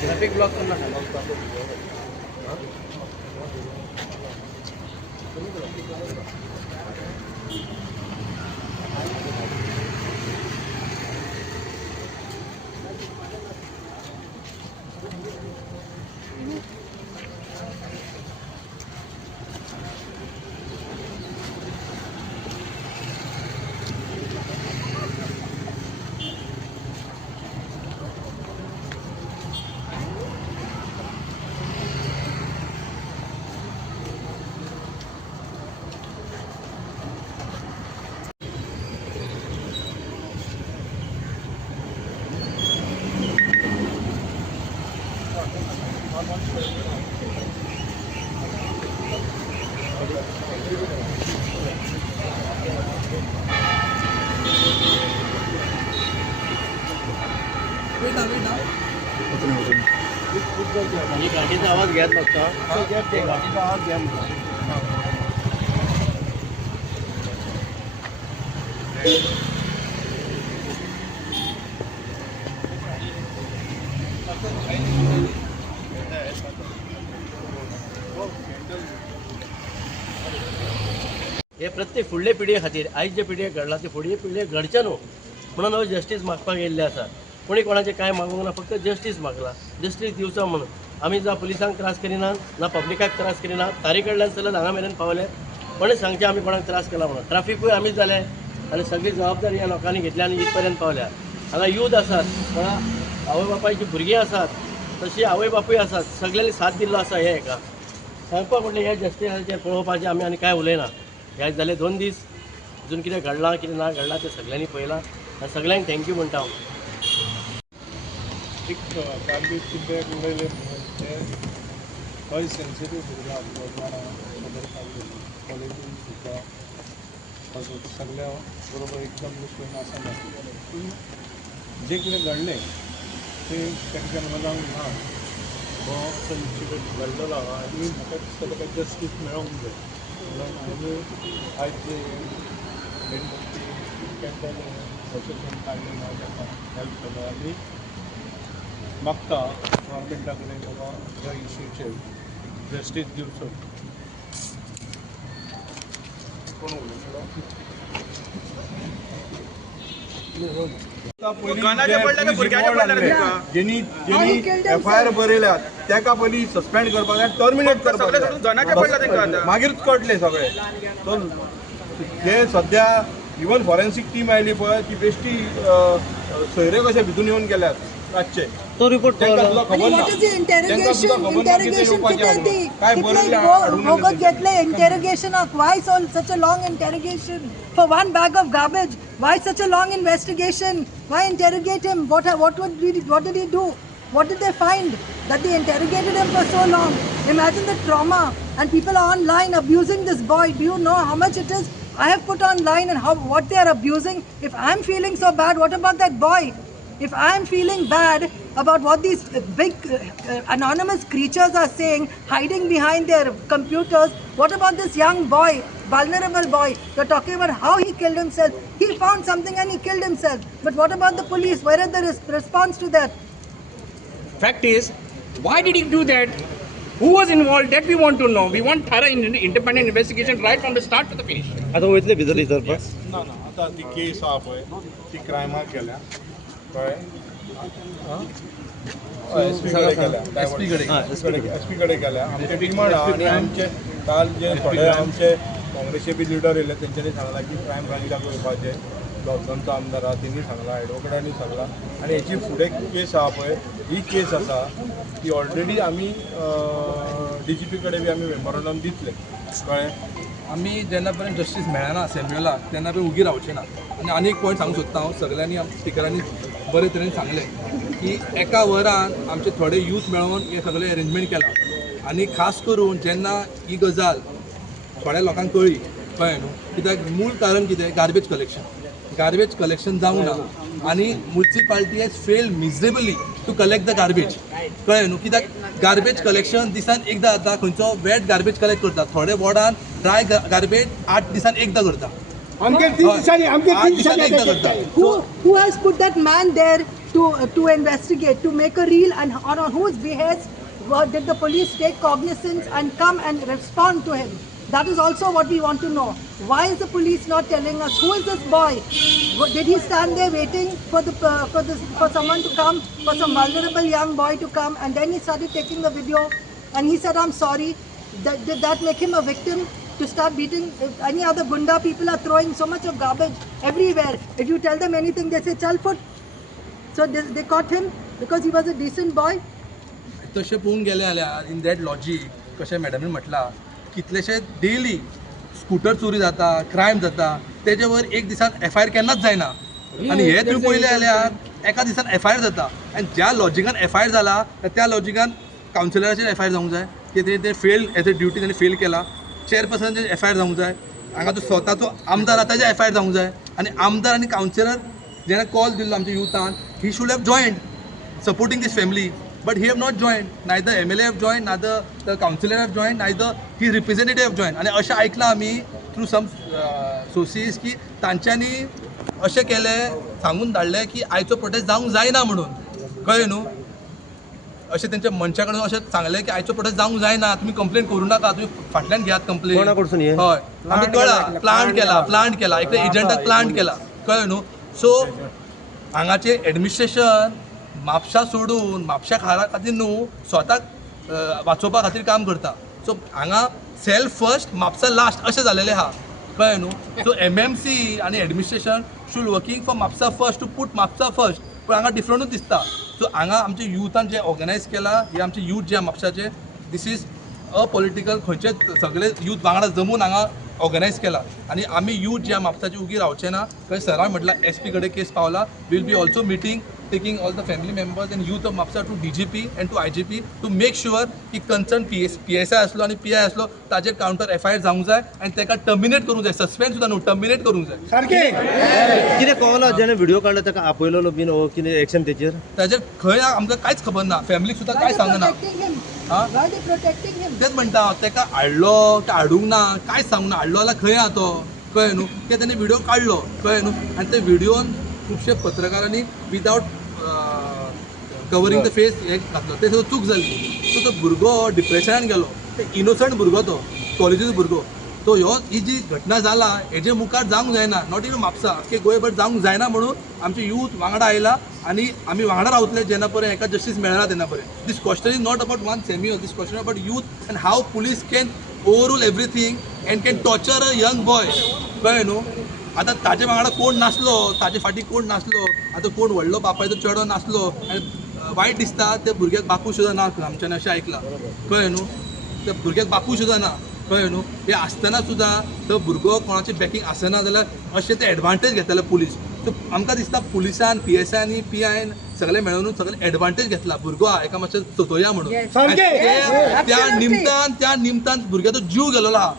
Traffic block करना गाडीचा आवाज घ्यात बघता गाडीचा आवाज घ्या हे प्रत्येक फुडले पिढये खातीर आयज जे पिढयेक घडला ते फुडले पिढयेक घडचे न्हू म्हणून हांव जस्टीस मागपाक येयल्ले आसा. कोणी कोणाचे काय मागूंक ना, फक्त जस्टीस मागला. जस्टीस दिवचा म्हणून आमी ना पुलिसांक त्रास करिना ना पब्लिकाक त्रास करिना. तारी कडल्यान चलत हांगा मेरेन पावले कोणी सांगचे आमी कोणाक त्रास केला म्हणून. ट्राफिकूय आमीच जाले आनी सगळी जबाबदारी ह्या लोकांनी घेतली आनी इथपर्यंत पावल्या. हांगा यूथ आसात, कोणा आवय बापायची भुरगीं आसात, तशी आवय बापूय आसात. सगळ्यांनी साथ दिल्लो आसा हे हेका सांगपाक म्हटलें हे जस्टिसाचेर पळोवपाचें आमी आनी काय उलयना. ह्या जाले 2 दीस अजून कितें घडलां कितें ना घडलां तें सगळ्यांनी पळयलां आनी सगळ्यांक थँक्यू म्हणटा हांव. एक गार्बेज कितें उडयलें तें खंय सेन्सिटीव भुरगो आसलो जाणा खबर पावलेली कॉलेजीन सुद्दां सगळ्या बरोबर एकदम दुसरें आसना. पूण जें कितें घडलें तें ताका केन्ना जावंक ना. हो असो इन्सिडंट घडलेलो आनी म्हाका दिसता ताका जस्टीस मेळोंक जाय. आनी आयज मेणबत्ती कॅन्डल असोसिएशन काडलें ना ताका हेल्प केलो आनी मागता गव्हर्मेंटा कडेन बाबा ह्या इश्यूचेर जस्टीस दिवचो. कोण जेनी FIR बरयल्या ताका पयलीं सस्पेंड करपाक जाय, टर्मिनेट करपाक मागीरच कळटलें सगळें. सो जे सद्या इवन फॉरेन्सीक टीम आयली पळय ती बेश्टी सोयरे कशे भितून येवन गेल्यात रातचे. तो रिपोर्ट काय interrogation of why such a long interrogation for one bag of garbage? Why such a long investigation? Why interrogate him? What did he do? What did they find that they interrogated him for so long? Imagine the trauma, and people are online abusing this boy. Do you know how much it is? I have put online and what they are abusing. If I'm feeling so bad, what about that boy? If I'm feeling bad about what these big anonymous creatures are saying, hiding behind their computers, what about this young boy, vulnerable boy? You're talking about how he killed himself. He found something and he killed himself. But what about the police? Where is the response to that? Fact is, why did he do that? Who was involved? That we want to know. We want thorough independent investigation right from the start to the finish. आता वयतले भितर विचारपाक ना ना आतां ती केस आहा पळय ती क्रायमाक गेल्या कळ्ळें. एसपी कडेन गेल्या आमचे टिमान आहा आनी आमचे काल जे थोडे आमचे काँग्रेसचे बी लिडर येयले तेंच्यांनी सांगलां की क्रायम ब्रांचाक वचपाचें. लॉकडावनचो आमदार आहा तेणी सांगलां, एडवोकेटांनी सांगलां. आनी हेची फुडें केस आहा पळय ही केस आसा ती ऑलरेडी आमी DGP कडेन बी आमी मेमोरंडम दितले कळ्ळें. आमी जेन्ना पर्यंत जस्टीस मेळना असेंब्लीला तेन्ना पळय उगी रावचे ना. आनी आनी एक पॉयंट सांगूंक सोदता हांव. सगळ्यांनी स्पिकरांनी बरे तरेन सांगलें की एका वरान आमचे थोडे यूथ मेळोन हे सगळे अरेंजमेंट केला. आनी खास करून जेन्ना ही गजाल थोड्या लोकांक कळ्ळी कळ्ळें न्हू, कित्याक मूळ कारण कितें गार्बेज कलेक्शन जावंक ना. आनी municipality has failed miserably to collect the garbage कळ्ळें न्हू. कित्याक गार्बेज कलेक्शन दिसान एकदां जाता, खंयचो वेट गार्बेज कलेक्ट करता, थोडे वॉर्डान ड्राय गार्बेज 8 दिसान एकदां करता. आमगे 3 दिसांनी आमगे 3 दिसांनी एकदां करता. Who has put that man there to investigate, to make a reel, and on whose behest did the police take cognizance and come and respond to him? That is also what we want to know. Why is the police not telling us who is this boy? Did he stand there waiting for someone to come, for some vulnerable young boy to come, and then he started taking the video and he said, "I'm sorry." Did that make him a victim to start beating? If any other gunda people are throwing so much of garbage everywhere. If you tell them anything, they say "Chal foot." So they caught him because he was a decent boy. तशें पळोवंक गेले जाल्यार in that logic कशें मॅडमीन म्हटलां कितलेशे daily scooter चोरी जाता, crime जाता, तेजे वयर एक दिसान FIR केन्नाच जायना. आनी हे तुमी पळयलें जाल्यार एका दिसान FIR जाता. आनी ज्या लॉजिकान FIR जाला त्या लॉजिकान कावन्सिलराचेर FIR जावंक जाय की ते फेल एज अ ड्युटी ताणें फेल केला. चेअरपर्सनाचेर FIR जावंक जाय. हांगा जो स्वताचो आमदार आसा ताजेर FIR जावंक जाय. आनी आमदार आनी कावन्सिलर जेणे कॉल दिल्लो आमच्या युथान, he should have joined supporting this family. But he have not joined. Neither MLA have joined, neither the councillor have joined, neither his representative have joined. आणि अशें ऐकलां आमी थ्रू सम सोर्सीस की तांच्यांनी अशें केलें, सांगून धाडलें की आयचो प्रोटेस्ट जावंक जायना म्हणून. कळ्ळें न्हू? अशें तेंच्या मनशा कडून अशें सांगलें की आयचो प्रोटेस्ट जावंक जायना, तुमी कंप्लेन करूं नाका, तुमी फाटल्यान घेयात कंप्लेन. कोणा कडसून हे? हय आमकां कळ्ळा. प्लांट केला एक एजंटाक प्लांट केला. कळ्ळें न्हू? सो हांगाचें एडमिनिस्ट्रेशन म्हापशा सोडून म्हापशा खातीर न्हू स्वताक वाचोवपा खातीर काम करता. सो हांगा सेल्फ फर्स्ट म्हापसा लास्ट अशें जालेलें आहा. कळ्ळें न्हू? सो MMC आनी administration should working for Mapusa first to put Mapusa first. पूण हांगा डिफरंटूच दिसता. सो हांगा आमच्या युथान जे ऑर्गनायज केला, हे आमचे यूथ जे म्हापशाचे, दीस इज अपॉलिटिकल, खंयचे सगळे यूथ वांगडा जमून हांगा ऑर्गनायज केला. आनी आमी यूथ जे म्हापसाचे उगी रावचे ना. खंय सरान म्हटलां SP कडेन केस पावला. Will be also meeting taking all the family members and youth of Mapsa to DGP and to IGP to make sure की concerned PSI असलो आणि PI असलो ताजेर काउंटर FIR जावंक जाय आनी तेका टर्मिनेट करूंक जाय. सस्पेंड सुद्दां न्हू, टर्मिनेट करूंक जाय. सारके कितें कळना जेणे व्हिडिओ काडला ताका आपयलेलो बीन कितें एक्शन तेचेर ताजेर खंय आमकां कांयच खबर ना. फॅमिलीक सुद्दां कांय सांगना. Why are they protecting him? तेच म्हणटा तेका हाडलो काय हाडूंक ना कांयच सांगूंक ना. हाडलो जाल्यार खंय आहा तो. कळ्ळें न्हू? की ताणें व्हिडिओ काडलो. कळ्ळें न्हू? आनी ते व्हिडिओन खुबशे पत्रकारांनी विदावट कवरिंग द फेस हे घातलो. ते चूक जाली. सो तो भुरगो डिप्रेशनान गेलो. ते इनोसंट भुरगो, तो कॉलेजीचो भुरगो. तो ही जी घटना जाला हेजे मुखार जावंक जायना. नॉट इवन म्हापसा की गोंयभर जावंक जायना म्हणून आमचे यूथ वांगडा आयला आनी आमी वांगडा रावतले जेन्ना पर्यंत हेका जस्टीस मेळना तेन्ना पर्यंत. This question is not about one Samuel. This question about youth and how police can overrule everything and can torture a young boy. कळ्ळें न्हू? आतां ताजे वांगडा कोण नासलो, ताजे फाटीं कोण नासलो, आतां कोण व्हडलो बापायचो चेडो नासलो आनी वायट दिसता. त्या भुरग्याक बापूय सुद्दां ना आमच्यान अशें आयकलां. कळ्ळें न्हू? त्या भुरग्याक बापूय सुद्दां ना. कळ्ळें न्हू? हे आसतना सुद्दां तो भुरगो कोणाची बॅकींग आसना जाल्यार अशें ते एडवांटेज घेतले पुलीस. सो आमकां दिसता पुलिसान PSI आनी PI सगळे मेळून सगळे एडवांटेज घेतला. भुरगो आहा एका मातशें चोतोया म्हणून. त्या निमतान भुरग्याचो जीव गेलोलो आहा.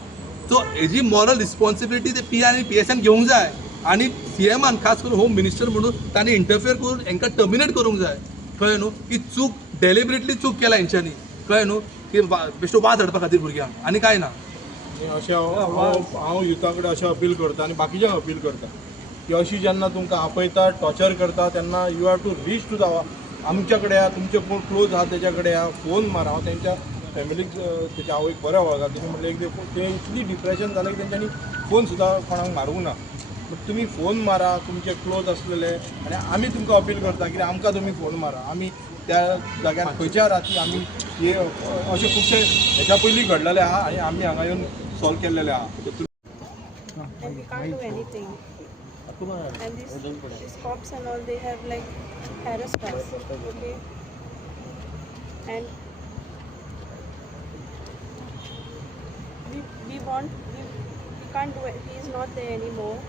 सो हेजी मॉरल रिस्पॉन्सिबिलिटी ते PI आनी PSI घेवंक जाय. आनी CMान खास करून होम मिनिस्टर म्हणून तांणी इंटरफियर करून हांकां टर्मिनेट करूंक जाय. कळ्ळें न्हू? की चूक डेलिबरेटली चूक केला हेंच्यांनी. कळ्ळें न्हू? की बेश्टो वाज हाडपा खातीर भुरग्यांक आनी कांय ना. अशें हांव युथा कडेन अशें अपील करता आनी बाकीच्यांक अपील करता की अशी जेन्ना तुमकां आपयता, टॉर्चर करता तेन्ना you have to reach to the आमच्या कडेन या, तुमचे कोण क्लोज आहा तेच्या कडेन या, फोन मारा. हांव तेंच्या फॅमिलीक तेच्या आवयक बरें वळखता. तेणी म्हटलें ते इतली डिप्रेशन जालें की तेंच्यांनी फोन सुद्दां कोणाक मारूंक ना. बट तुमी फोन मारा तुमचे क्लोज आसलेले आनी आमी तुमकां अपील करता की आमकां तुमी फोन मारा. आमी त्या जाग्यार खंयच्या राती आमी हे अशें खुबशे हेच्या पयलीं घडलेले आहा आनी आमी हांगा येवन सॉल्व केल्लेले आहा. And we can't do anything. And these cops and all, they have like harassed us, okay? And we can't do it. He is not there anymore,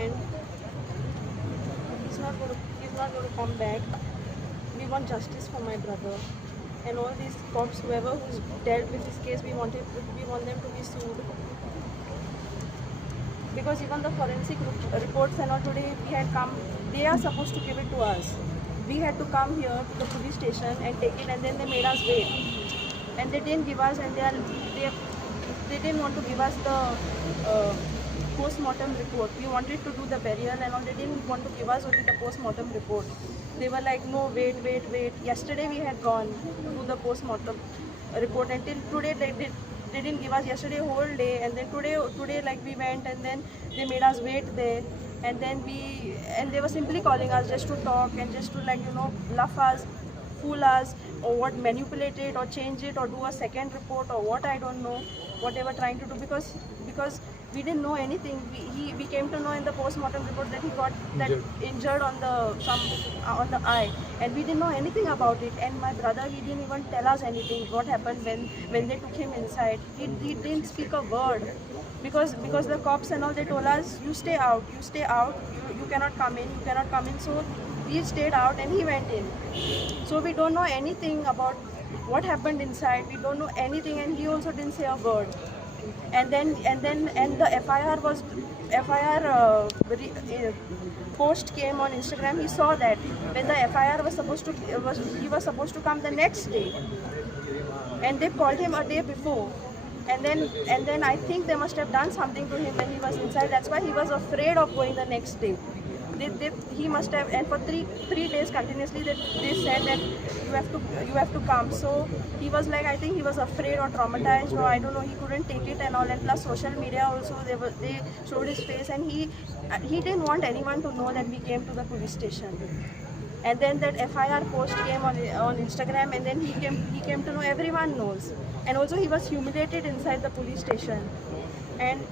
and he's not going to come back. We want justice for my brother, and all these cops, whoever who's dealt with this case, we want them to be sued. Because even the forensic reports and all today we had come, they are supposed to give it to us. we had to come here to the police station and take it, and then they made us wait. And they didn't give us, and they didn't want to give us the post-mortem report. We wanted to do the burial and all. They didn't want to give us only the post-mortem report. They were like, no, wait. Yesterday we had gone to the post-mortem report, until today they didn't give us. Yesterday whole day, and then today like we went, and then they made us wait there, and then they were simply calling us just to talk and just to bluff us, fool us, or what, manipulate it or change it or do a second report or what, I don't know what they were trying to do, because we didn't know anything. We came to know in the post-mortem report that he got injured on the eye, and we didn't know anything about it. And my brother, he didn't even tell us anything what happened when they took him inside. He didn't speak a word, because the cops and all, they told us, you stay out, you cannot come in. So we stayed out and he went in. So we don't know anything about what happened inside. We don't know anything, and he also didn't say a word. And the FIR post came on Instagram. He saw that when the FIR was supposed to come the next day, and they called him a day before. And then I think they must have done something to him when he was inside. That's why he was afraid of going the next day. He must have, and for three days continuously they said that you have to come. So he was like, I think he was afraid or traumatized, or I don't know, he couldn't take it and all. And plus social media also, they showed his face, and he didn't want anyone to know that we came to the police station. And then that FIR post came on Instagram, and then he came to know, everyone knows. And also he was humiliated inside the police station, and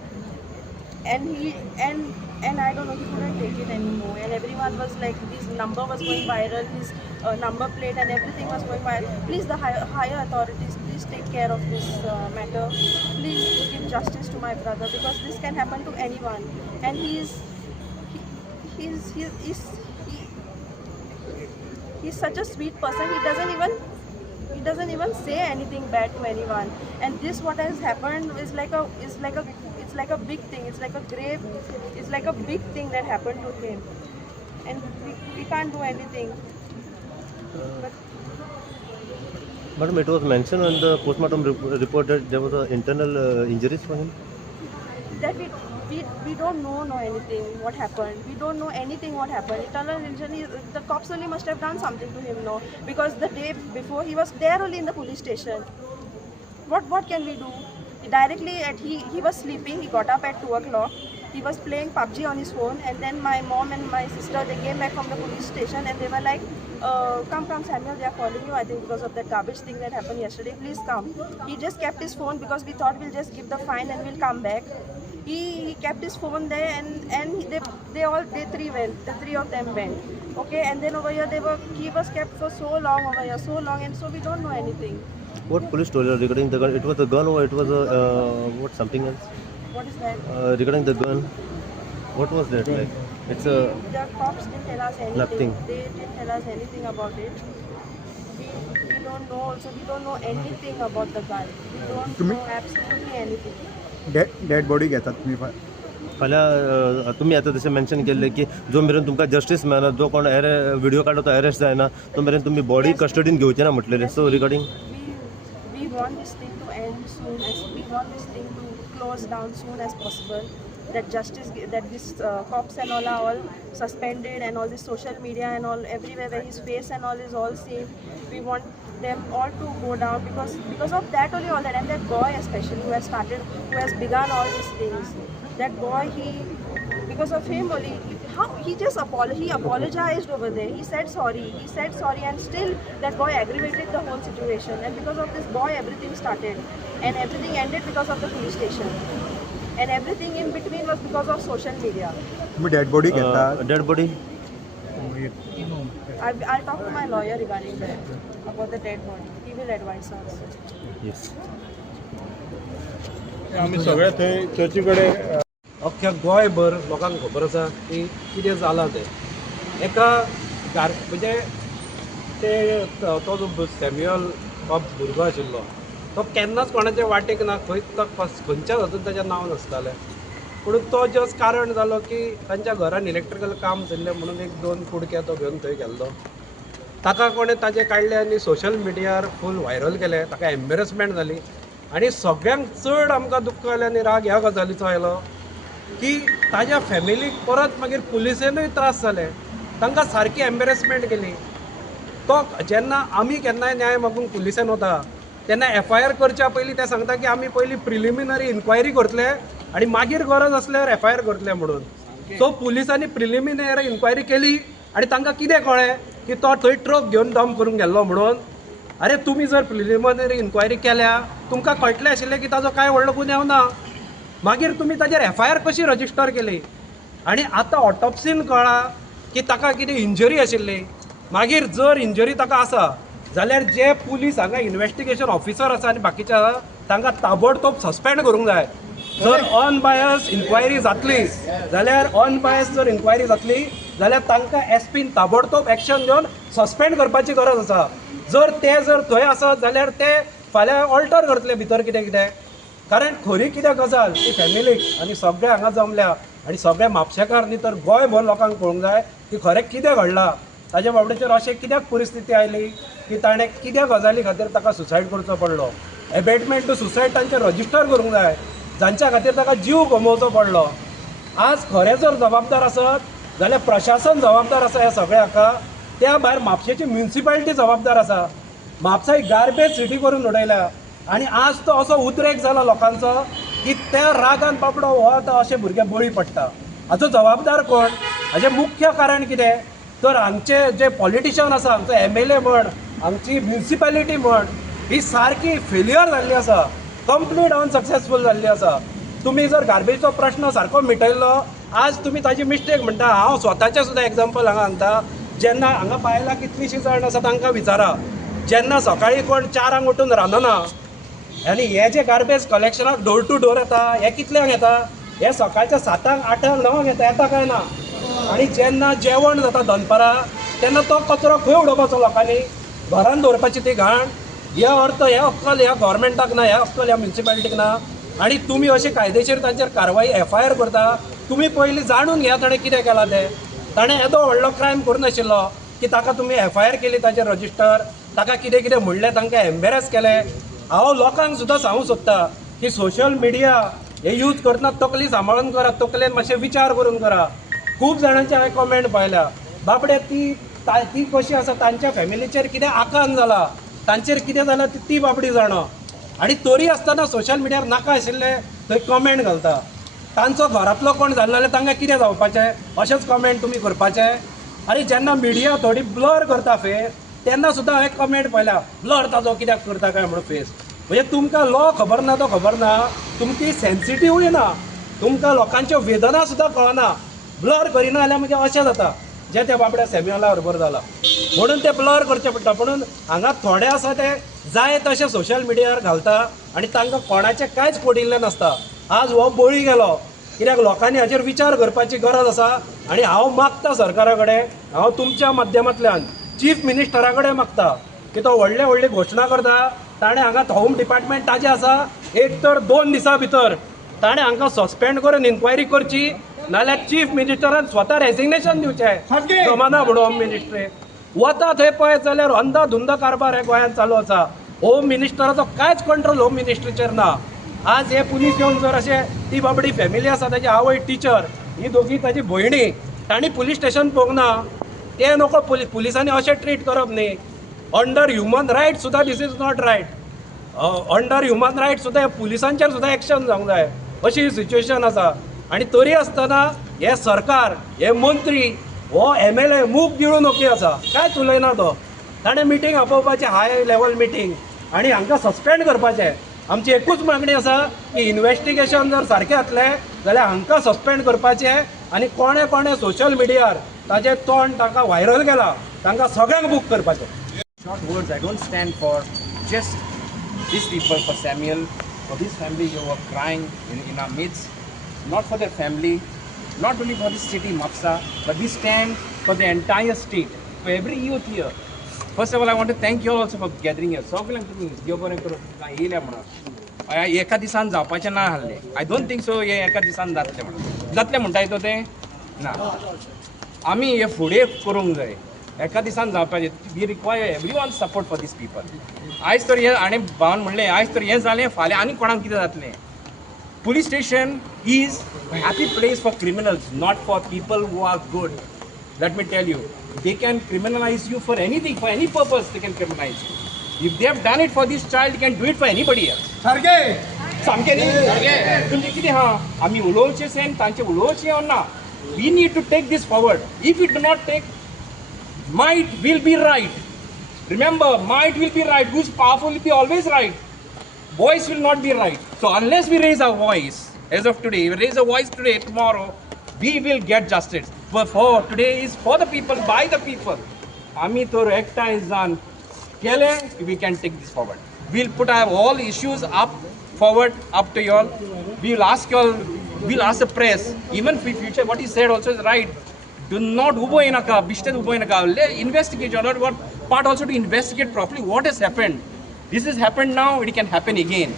I don't know, he couldn't take it anymore. And everyone was like, his number was going viral, his number plate and everything was going viral. Please, the higher authorities, please take care of this matter. Please give justice to my brother, because this can happen to anyone. And he's such a sweet person. He doesn't even say anything bad to anyone. And this, what has happened, is like a big thing. It's like a big thing that happened to him, and we can't do anything. Madam, it was mentioned on the postmortem report that there was internal injuries for him. That we don't know anything what happened. We don't know anything what happened. Internal injury, the cops only must have done something to him, no? Because the day before he was there only in the police station. What can we do? Directly he was sleeping. He got up at 2 o'clock. He was playing PUBG on his phone, and then my mom and my sister, they came back from the police station, and they were like, come Samuel, they are calling you, I think because of that garbage thing that happened yesterday, please come. He just kept his phone, because we thought we'll just give the fine and we'll come back. He kept his phone there, and they three went. The three of them went. Okay, and then over here he was kept for so long over here, and so we don't know anything. What police told you regarding the gun? It was a gun, or it was something else? What is that? Regarding the gun, what was that like? It's a. The cops didn't tell us anything. Nothing. They didn't tell us anything about it. We don't know. Also, we don't know anything about the gun. We don't know absolutely anything. Dead body घेतात तुम्ही फाल्यां तुम्ही आता जशें mention केल्लें की जो मेरेन तुमकां जस्टीस मेळना, जो कोण व्हिडिओ काडलो तो अरेस्ट जायना, तो मेरेन तुम्ही बॉडी कस्टडीन घेवचे ना म्हटलेलें. So regarding We want this thing to end soon, we want this thing to close down soon as possible. That justice, that this cops and all are all suspended, and all this social media and all, everywhere where his face and all is all seen. We want them all to go down, because of that only all that. And that boy especially who has begun all these things. That boy, because of him only, he apologized over there. He said sorry, and still that boy aggravated the whole situation. And because of this boy, everything started, and everything ended because of the police station. And everything in between was because of social media. तुम्ही dead body घेतात dead body. I'll talk to my lawyer regarding that, about the dead body. He will advise us. Yes. आम्ही सगळे थंय चर्ची कडेन अख्ख्या गोंयभर लोकांक खबर आसा की कितें जालां तें. एका म्हणजे तो जो सॅम्युअल हो भुरगो आशिल्लो, तो केन्नाच कोणाच्या वाटेक ना, खंयच्याच हातून ताचें नांव नासतालें. पूण तो जस्ट कारण जालो की तांच्या घरान इलेक्ट्रिकल काम चल्लें म्हणून 1-2 कुडके तो घेवन थंय गेल्लो, ताका कोणें ताजें काडलें आनी सोशल मिडियार फूल व्हायरल केलें, ताका एम्बेरसमेंट जाली. आनी सगळ्यांक चड आमकां दुख्ख जालें आनी राग ह्या गजालीचो आयलो की ताज्या फॅमिलीक परत मागीर पुलिसेनूय त्रास जाले, तांकां सारकी एम्बेरसमेंट केली. तो जेन्ना आमी केन्नाय न्याय मागूंक पुलिसेन वता तेन्ना FIR करच्या पयलीं ते सांगता की आमी पयलीं प्रिलिमिनरी इन्क्वायरी करतले आनी मागीर गरज आसल्यार FIR करतले म्हणून. सो पुलिसांनी प्रिलिमिनरी इन्क्वायरी केली आनी तांकां कितें कळ्ळें की तो थंय ट्रक घेवन डंप करूंक गेल्लो म्हणून. अरे तुमी जर प्रिलिमिनरी इन्क्वायरी केल्या तुमकां कळटलें आशिल्लें की ताजो कांय व्हडलो गुन्यांव ना. मागीर तुमी ताजेर FIR कशी रजिस्टर केली. आनी आतां ऑटोप्सीन कळ्ळां की ताका कितें इंजरी आशिल्ली. मागीर जर इंजरी ताका आसा जाल्यार जे पुलीस हांगा इन्वेस्टिगेशन ऑफिसर आसा आनी बाकीचे आसा तांकां ताबडतोब सस्पेंड करूंक जाय. जर अनबायस इन्क्वायरी जातली जाल्यार अनबायस जर इन्क्वायरी जातली जाल्यार तांकां SP ताबडतोब एक्शन घेवन सस्पेंड करपाची गरज आसा. जर थंय आसत जाल्यार ते फाल्यां ऑल्टर करतले भितर कितें कितें. कारण खरी कितें गजाल ती फॅमिलीक आनी सगळे हांगा जमल्या आनी सगळे म्हापशेकार न्ही तर गोंयभर लोकांक कळूंक जाय की खरें कितें घडलां. ताज्या बाबड्याचेर अशें कित्याक परिस्थिती आयली की ताणें कित्या गजाली खातीर ताका सुसायड करचो पडलो. एबेटमेंट टू सुसायड तांचेर रजिस्टर करूंक जाय जांच्या खातीर ताका जीव गमोवचो पडलो. आज खरें जर जबाबदार आसत जाल्यार प्रशासन जबाबदार आसा ह्या सगळ्या हाका. त्या भायर म्हापशेची म्युन्सिपालिटी जबाबदार आसा. म्हापसा एक गार्बेज सिटी करून उडयल्या आनी आज तो असो उद्रेक जाला लोकांचो की त्या रागान बाबडो हो आतां अशे भुरगे बळी पडटा. हाचो जबाबदार कोण. हाचें मुख्य कारण कितें तर हांगचे जे पॉलिटिशियन आसा हांगचो MLA म्हण हांगची म्युन्सिपालिटी म्हण ही सारकी फेल्युअर जाल्ली आसा. कंप्लीट अनसक्सेसफूल जाल्ली आसा. तुमी जर गार्बेजचो प्रश्न सारको मिटयल्लो आज तुमी ताजी मिस्टेक म्हणटा. हांव स्वताचें सुद्दां एग्जाम्पल हांगा सांगता. जेन्ना हांगा बायलां कितलींशीं जाण आसा तांकां विचारा. जेन्ना सकाळीं कोण 4 उठून रांदना आनी हे जे गार्बेज कलेक्शनाक डोर टू डोर येता हे कितल्यांक येता. हे सकाळच्या 7, 8, 9 येता काय ना. आनी जेन्ना जेवण जाता दनपारां तेन्ना तो कचरो खंय उडोवपाचो लोकांनी. घरान दवरपाची ती घाण. हे अर्थ हे अक्कल ह्या गव्हर्मेंटाक ना, हे अक्कल ह्या म्युन्सिपालिटीक ना. आनी तुमी अशी कायदेशीर तांचेर कारवाई FIR करता. तुमी पयलीं जाणून घ्या ताणें कितें केलां तें. ताणें येदो व्हडलो क्रायम करूं नाशिल्लो की ताका तुमी FIR केली ताचेर रजिस्टर. ताका कितें कितें म्हणलें तांकां एम्बेरेस केलें. हांव लोकांक सुद्दां सांगूं सोदता की सोशल मिडिया हे यूज करतना तकली सांबाळून करा. तकलेन मातशें विचार करून करा. खूब जाणांचे हांवें कमेंट पळयल्या बाबडे ती कशी आसा तांच्या फॅमिलीचेर कितें आकांत जाला तांचेर कितें जालां ती बाबडी जाणा. आनी तरी आसतना सोशल मिडियार नाका आशिल्ले थंय कमेंट घालता. तांचो घरांतलो कोण जाल्लो जाल्यार तांकां कितें जावपाचें अशेंच कमेंट तुमी करपाचें. आनी जेन्ना मिडिया थोडी ब्लर करता फेस तेन्ना सुद्दां हांवें कमेंट पळयल्या ब्लर ताजो कित्याक करता काय म्हणून फेस. म्हणजे तुमकां लॉ खबर ना तो खबर ना. तुमची सेन्सिटिव्हूय ना. तुमकां लोकांच्यो वेदना सुद्दां कळना. ब्लर करिना जाल्यार म्हणजे अशें जाता जें त्या बाबड्या सॅम्युएला बरोबर जालां म्हणून ते ब्लर करचें पडटा. म्हणून हांगा थोडे आसा ते जाय तशें सोशल मिडियार घालता आनी तांकां कोणाचें कांयच पडिल्लें नासता. आज हो बळी गेलो कित्याक लोकांनी हाचेर विचार करपाची गरज आसा. आनी हांव मागता सरकारा कडेन, हांव तुमच्या माध्यमांतल्यान चीफ मिनिस्टरा कडेन मागता की तो व्हडली घोशणा करता. ताणें हांगा होम डिपार्टमेंट ताजें आसा. एक तर 2 दिसां भितर ताणें हांकां सस्पेंड करून इन्क्वायरी करची नाल्यार चीफ मिनिस्टरान स्वता रेजिग्नेशन दिवचें. जमाना म्हणून होम मिनिस्ट्री वता थंय पळयत जाल्यार अंधाधुंद कारबार हे गोंयांत चालू आसा. होम मिनिस्टराचो कांयच कंट्रोल होम मिनिस्ट्रीचेर ना. आज हे पुलीस येवन जर अशें ती बाबडी फॅमिली आसा ताजी आवय टीचर ही दोगी ताजी भयणी तांणी पुलीस स्टेशन पळोवंक ना. ते नको पुलिसांनी अशें ट्रीट करप न्ही. अंडर ह्युमन रायट सुद्दां this is not right. Under human right सुद्दां पुलिसांचेर सुद्दां एक्शन जावंक जाय अशी सिच्युएशन आसा. आनी तरी आसतना हे सरकार हे मंत्री हो MLA मूग गिळून ओके आसा. कांयच उलयना तो. ताणें मिटींग आपोवपाचें हाय लेवल मिटींग आनी हांकां सस्पेंड करपाचें. आमची एकूच मागणी आसा की इन्वेस्टिगेशन जर सारकें जातलें जाल्यार हांकां सस्पेंड करपाचें. आनी कोणे कोणे सोशल मिडियार ताजें तोंड तांकां व्हायरल केलां तांकां सगळ्यांक बूक करपाचें. Short words, I don't stand for just these people, for Samuel, for this family who were crying in our midst, not for their family, not only for the city Mapsa, but we stand for the entire state, for every youth here. First of all, I want to thank you all also for gathering here. सगळ्यांक तुमी देव बरें करूं येयल्या म्हणून. एका दिसान जावपाचें ना आहलें. आय डोंट थिंक सो हे एका दिसान जातलें म्हणून. जातलें म्हणटा तो तें ना. आमी हे फुडें करूंक जाय. एका दिसान जावपाचें. We require everyone support for this people. आयज तर हें हाणें भावान म्हणलें आयज तर हें जालें फाल्यां आनी कोणाक कितें जातलें. Police station is a happy place for criminals, not for people who are good. Let me tell you, they can criminalize you for anything, for any purpose they can criminalize you. If they have done it for this child, they can do it for anybody else. सामकें न्ही तुमचें कितें आहा आमी उलोवचें सेन तांचें उलोवचें or ना. We need to take this forward. If we do not take, might will be right. Remember, might will be right. Who's powerful will be always right. Voice will not be right. So unless we raise our voice, as of today, we raise our voice today, tomorrow, we will get justice. But for today is for the people, by the people. Ami tor ekta izan kele, we can take this forward. We'll put our all issues up forward, up to y'all. We'll ask y'all, we'll ask the press, even for future, what he said also is right. Do not ubo inaka, bishtet ubo inaka. Investigate, or what part also to investigate properly what has happened. This has happened now, it can happen again.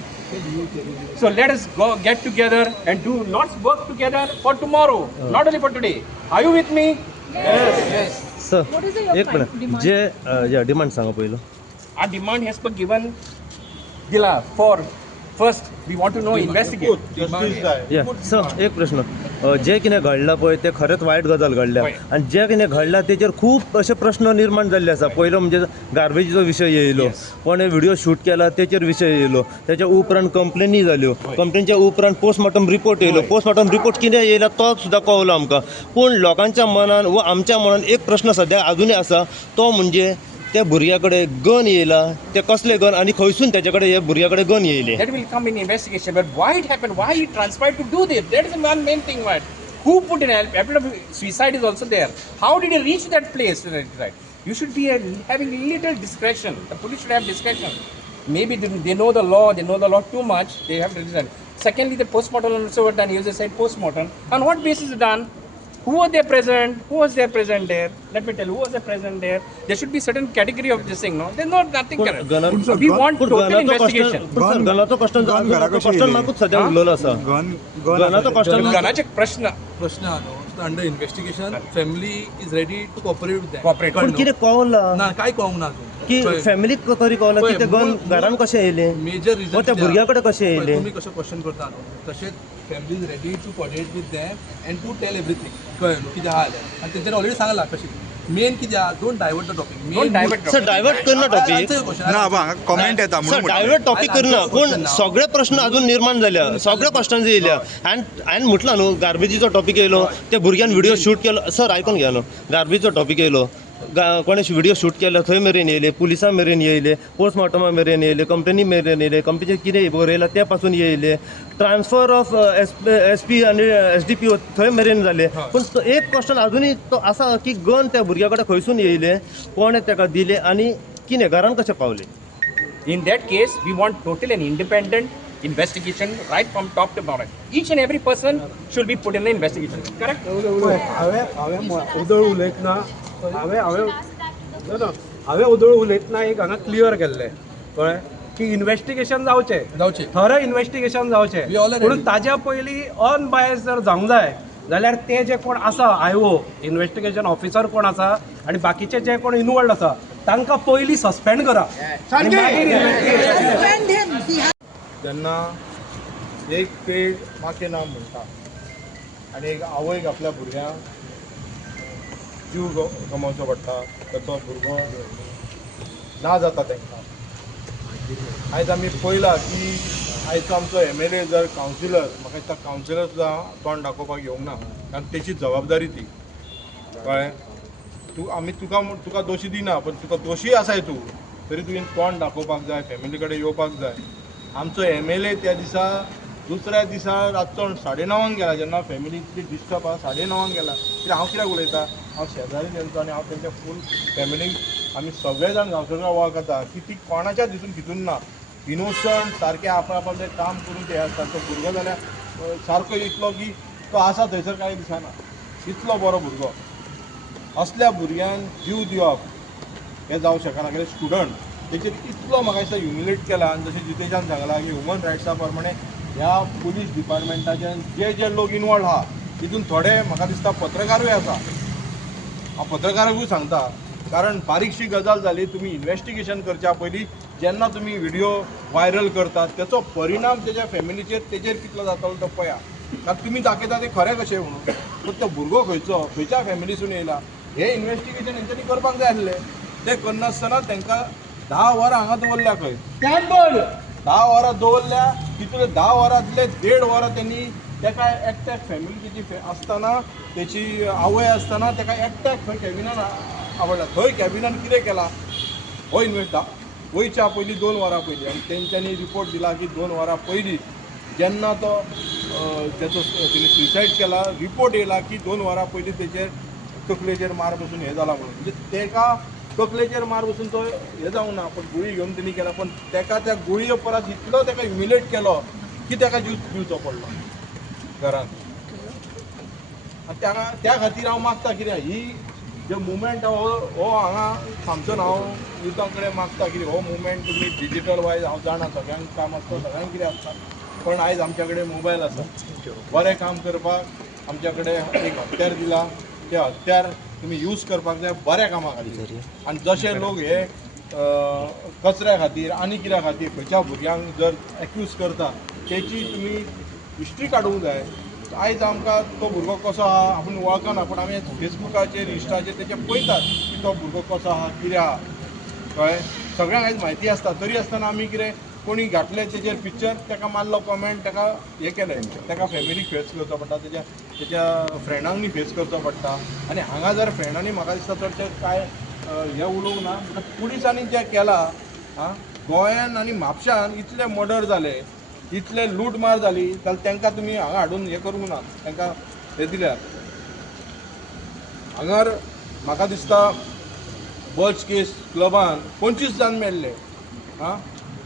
So let us go get together and do lots work together for tomorrow, not only for today. Are you with me? Yes. Sir What is your एक minute जे demand सांगा पहिलं. Our demand has been given Dila for first we want to know investigate. Justice जाय. या sir एक प्रश्न जे कितें घडलां पळय तें खरेंच वायट गजाल घडल्या हय. आनी जे कितें घडलां तेचेर खूब अशे प्रश्न निर्माण जाल्ले आसा. पयलो म्हणजे गार्बेजीचो विशय येयलो, कोणें व्हिडिओ शूट केला तेचेर विशय येयलो, तेच्या उपरांत कंप्लेनी जाल्यो, कंप्लेनीच्या उपरांत पोस्टमॉर्टम रिपोर्ट येयलो, पोस्टमॉर्टम रिपोर्ट कितें येयला तो सुद्दां कळलो आमकां. पूण लोकांच्या मनान व आमच्या मनान एक प्रश्न सद्या अजुनूय आसा, तो म्हणजे त्या भुरग्या कडेन गन येयला, ते कसले गन आनी खंयसून तेजे कडेन हे भुरग्या कडेन गन येयले. That will come in investigation. But why it happened? Why he transpired to do this? That is the one main thing. What? Who put in help? Suicide is also there. How did he reach that place? Right. You should be having little discretion. The police should have discretion. Maybe they know the law. They know the law too much. They have decision. Secondly, the postmortem also were done. You just said postmortem. On what basis done? Who was there present? Who was there present there? Let me tell you, who was there present there? There should be certain category of this thing, no? There's nothing correct. We want total investigation. गनाचो question मागूच सद्या उरलेलो आसा. गनाचो question गनाचे प्रश्न प्रश्न under investigation. Family is ready to cooperate with them. Cooperate. पूण कितें कळला ना काय कळूंक ना अजून. की फॅमिलीक तरी कळला की ते गन घरान कशें येयले मेजर व रिजन त्या भुरग्या कडेन कशें येयले. तुम्ही कसं क्वेश्चन करता न्हू तशेंच family is ready to coordinate with them and to tell everything. कळ्ळें न्हू कितें आहा तें. आनी तेंच्यांनी ऑलरेडी सांगलां कशें मेन कितें आहा. Don't divert the topic. Don't divert. Sir divert करना टॉपिक. ना हांगा कॉमेंट येता सर म्हणून डायवर्ट टॉपिक करना पूण सगळे प्रश्न अजून निर्माण झाल्या. सगळे क्वेश्चन्स येयल्या. हांवें म्हटलं न्हू गार्बेजीचो टॉपिक येयलो, त्या भुरग्यान व्हिडिओ शूट केलो. सर आयकून घ्या न्हू, गार्बेजीचो टॉपिक येयलो, कोणे व्हिडिओ शूट केलो थंय मेरेन येयले, पुलिसां मेरेन येयले, पोस्टमॉर्टमा मेरेन येयले, कंपनी मेरेन येयले, कंपनीचेर कितें बरयलां त्या पासून येयले, ट्रान्सफर ऑफ SP आनी SDP थंय मेरेन जाले. पूण एक क्वेश्चन अजुनूय तो आसा की गन त्या भुरग्या कडेन खंयसून येयले, कोणे ताका दिले आनी कितें घरान कशें पावले. In that case, we want total and independent investigation right from top to bottom. Each and every person should be put in the investigation. Correct? हांवें उदळ उलयतना हांवें उदळ उलयतना एक हांगा क्लियर केल्लें कळ्ळें की इन्व्हेस्टिगेशन जावचें थरो इन्व्हेस्टिगेशन जावचें. We all are पूण ready. ताज्या पयलीं अनबायस जर जावंक जाय जाल्यार ते जे कोण आसा IO इन्व्हेस्टिगेशन ऑफिसर कोण आसा आनी बाकीचे जे कोण इनवॉल्ड आसा तांकां पयलीं सस्पेंड करा आनी मागीर investigation. Suspend him. He has जेन्ना एक पेड माके नाम म्हणटा आनी एक आवयक आपल्या भुरग्यांक जीव गमोवचो पडटा, तर तो भुरगो ना जाता तांकां. आयज आमी पळयलां की आयजचो आमचो MLA जर कावन्सिलर, म्हाका दिसता कावन्सिलर सुद्दां तोंड दाखोवपाक येवंक ना, कारण तेची जबाबदारी ती. कळ्ळें. आमी तुका दोशी दिना, पण तुका दोशी आसाय तूं तरी तुवें तोंड दाखोवपाक जाय, फॅमिली कडेन येवपाक जाय. आमचो MLA त्या दिसा दुसऱ्या दिसा रातचो 9:30 गेला, जेन्ना फॅमिली इतली डिस्टर्ब आहा 9:30 गेला. कित्याक हांव कित्याक उलयतां, हांव शेजारी तेंचो आनी हांव तेंच्या फूल फॅमिलीक आमी सगळे जाण गांवकर वळखता की ती कोणाच्याच हितून खिचून ना. इनोसंट सारकें आपलें काम करून ते आसता. तो भुरगो जाल्यार सारको इतलो की तो आसा थंयसर कांय दिसना, इतलो बरो भुरगो. असल्या भुरग्यांक जीव दिवप हें जावं शकना. कित्याक स्टुडंट तेचेर इतलो म्हाका दिसता ह्युमिलेट केला. आनी जशें जितेशान सांगलां की ह्युमन रायट्सा प्रमाणे ह्या पुलीस डिपार्टमेंटाचे जे लोक इनवॉल्ड आहा तितून थोडे म्हाका दिसता पत्रकारूय आसा. हांव पत्रकाराकूय सांगता कारण बारीकशी गजाल जाली तुमी इन्व्हेस्टिगेशन करच्या पयलीं जेन्ना तुमी व्हिडिओ व्हायरल करतात त्याचो परिणाम तेज्या फॅमिलीचेर तेजेर कितलो जातलो तो पळया. कारण तुमी दाखयता ते खरें कशें म्हणून पूण तो भुरगो खंयच्या फॅमिलीसून येयला हे इन्व्हेस्टिगेशन हेंच्यांनी करपाक जाय आसलें. ते करनासतना तांकां 10 वरां हांगा दवरल्या खंय 10 वरां दवरल्या तितून 10 वरांतले 1.5 वरां त्यांनी तेका एकट्याक फॅमिली तेजी आसतना तेची आवय आसतना तेका एकट्याक खंय कॅबिनान आवडला. थंय कॅबिनान कितें केला हो वयच्या पयलीं 2 वरां पयलीं आनी तेंच्यांनी रिपोर्ट दिला की 2 वरां पयलीं जेन्ना तो तेचो तेणी सुसायड केला रिपोर्ट येयला की 2 वरां पयलीं तेचेर तकलेचेर मार बसून हें जाला म्हणून. म्हणजे तेका तकलेचेर मार बसून तो हें जावंक ना पण गुळी घेवन तेणी केला पण तेका त्या गुळये परस इतलो तेका ह्युमिलेट केलो की तेका जीव दिवचो पडलो घरांत. आनी त्या खातीर हांव मागता कितें ही जो मुवमेंट हो हांगा थांबचो ना. हांव युथा कडेन मागता कितें हो मुवमेंट तुमी डिजिटल वायज हांव जाणा सगळ्यांक काम आसता सगळ्यांक कितें आसता पण आयज आमच्या कडेन मोबायल आसा. बरें काम करपाक आमच्या कडेन एक हत्यार दिला ते हत्यार तुमी यूज करपाक जाय बऱ्या कामा खातीर. आनी जशे लोक हे कचऱ्या खातीर आनी कित्या खातीर खंयच्या भुरग्यांक जर एक्यूज करता तेची तुमी हिस्ट्री काडूंक जाय. आयज आमकां तो भुरगो कसो आहा आपूण वळखना पूण आमी फेसबुकाचेर इंस्टाचेर तेचे पळयतात की तो भुरगो कसो आहा कितें आहा कळ्ळें. सगळ्यांक आयज म्हायती आसता तरी आसतना आमी कितें कोणी घातलें तेजेर पिक्चर तेका मारलो कमेंट तेका हें केलें तेका फॅमिलीक फेस करचो पडटा तेज्या फ्रेंडांनी फेस करचो पडटा. आनी हांगा जर फ्रेंडांनी म्हाका दिसता चडशे काय हें उलोवंक ना पुलिसांनी जें केलां गोंयान आनी म्हापशान इतले मर्डर जाले इतले लूट मार जाली जाल्यार तांकां तुमी हांगा हाडून हें करूंक ना तांकां हें दिल्यार. हांगार म्हाका दिसता बर्च केस क्लबान 25 जाण मेळ्ळे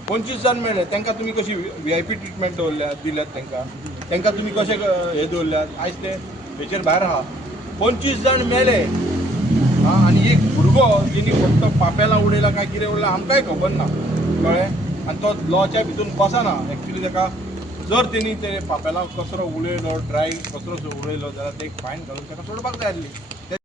25 जाण मेळ्ळे तांकां तुमी कशी VIP ट्रिटमेंट दिल्यात तांकां तुमी कशें हें दवरल्यात आयज ते हेचेर भायर आहा 25 जाण मेले आनी एक भुरगो जेणी फक्त पापेलां उडयला काय कितें उडयलां आमकांय खबर ना कळ्ळें. आनी तो लॉच्या भितून बसना एक्चुली ताका जर तेणी ते पापेलां कचरो उडयलो ड्राय कचरो उडयलो जाल्यार ते फायन घालून ताका सोडपाक जाय आसली.